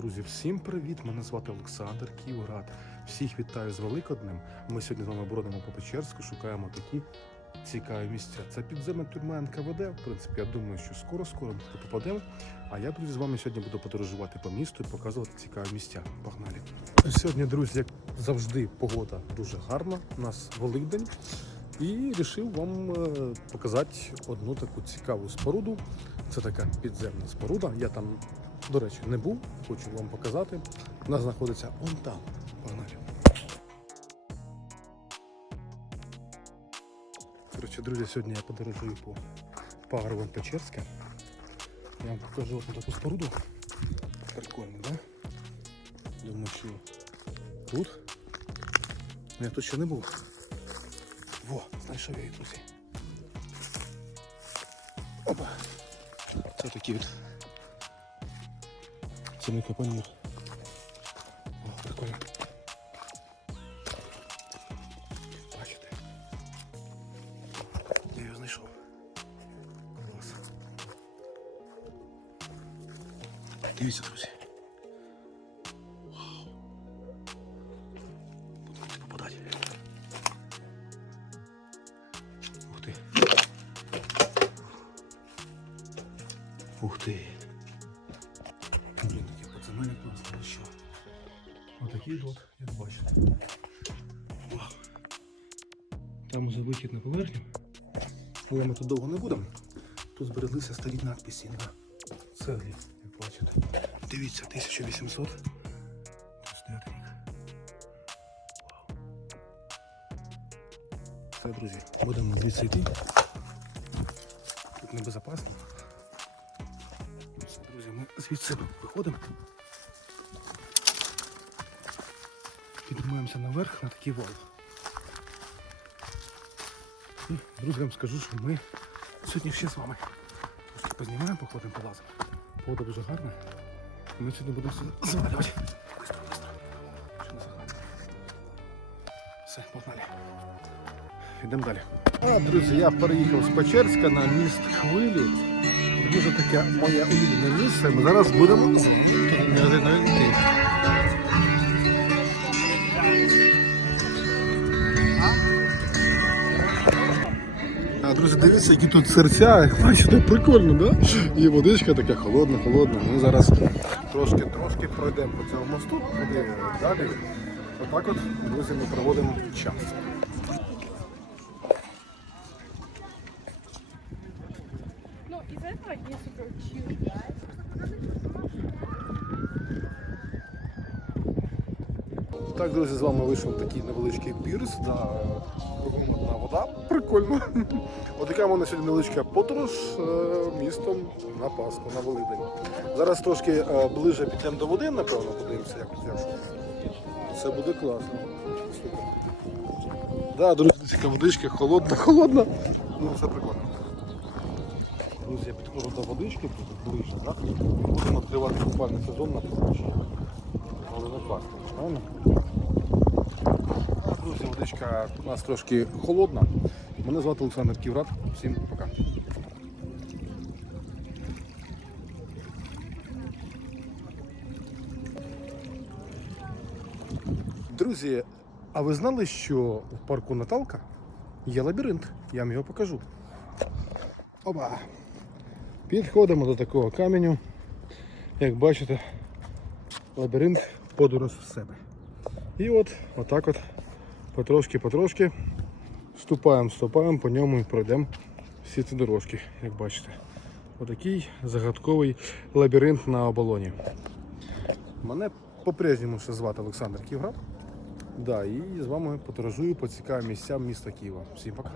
Друзі, всім привіт! Мене звати Олександр Кіровград. Всіх вітаю з Великоднем. Ми сьогодні з вами бродимо по Печерську, шукаємо такі цікаві місця. Це підземна тюрма НКВД. В принципі, я думаю, що скоро-скоро ми попадемо. А я, друзі, з вами сьогодні буду подорожувати по місту і показувати цікаві місця. Погнали! Сьогодні, друзі, як завжди, погода дуже гарна. У нас Великдень. І вирішив вам е, показати одну таку цікаву споруду. Це така підземна споруда. Я там, до речі, не був, хочу вам показати. Вона знаходиться он там. Погнали. Коротше, друзі, сьогодні я подорожую по пагорбам Печерська. Я вам покажу одну таку споруду. Прикольно, да? Думаю, що тут. Я тут ще не був. Во, знайшов я її, друзі. Опа. Це такий от. Це мій капонір. О, прикольно. Бачите? Я його знайшов. Клас. Дивіться, друзі. Ух ти. Отакий дот, як бачите. Там уже вихід на поверхню. Але ми тут довго не будемо. Тут збереглися старі надписи на цеглі, як бачите. Дивіться, 1800. 39 рік. Вау. Все, друзі, будемо звідси йти. Тут небезпечно. Друзі, ми звідси виходимо. Піднімаємося наверх на такий вал. І, друзі, вам скажу, що ми сьогодні ще з вами. Познімаємо, походимо, полазимо. Погода дуже гарна. Ми сьогодні будемо загадуємо. Все, погнали. Йдемо далі. А, друзі, я переїхав з Печерська на міст Хвилі. Дуже таке моє улюблене місце. Ми зараз будемо. Друзі, дивіться, які тут серця. Бачите, прикольно, да? І водичка така холодна, холодна. Ми зараз трошки, трошки пройдемо по цьому мосту, куди далі. Отак от, друзі, ми проводимо час. Ну, из этого не супер чил. Так, друзі, з вами вийшов такий невеличкий пірс, да, одна вода. Прикольно. Отака в мене сьогодні невеличка подорож е, містом на Пасху, на Великдень. Зараз трошки е, ближе підемо до води, напевно, подивимося, як як. Це буде класно. Супер. Да, друзі, така водичка холодна, холодна. Ну, все прикольно. Друзі, я підходжу до водички, тут ближче, так? Будемо відкривати купальний сезон на тисячі. Але не Пасху, правильно? Друзі, у нас трошки холодна. Мене звати Олександр Ківрат. Всім пока. Друзі, а ви знали, що в парку Наталка є лабіринт? Я вам його покажу. Опа! Підходимо до такого каменю. Як бачите, лабіринт подорож в себе. І от, отак от, потрошки-потрошки ступаємо, ступаємо по ньому і пройдемо всі ці дорожки, як бачите. Отакий загадковий лабіринт на оболоні. Мене по-прежньому ще звати Олександр Ківград. Да, і з вами подорожую по цікавим місцям міста Києва. Всім пока!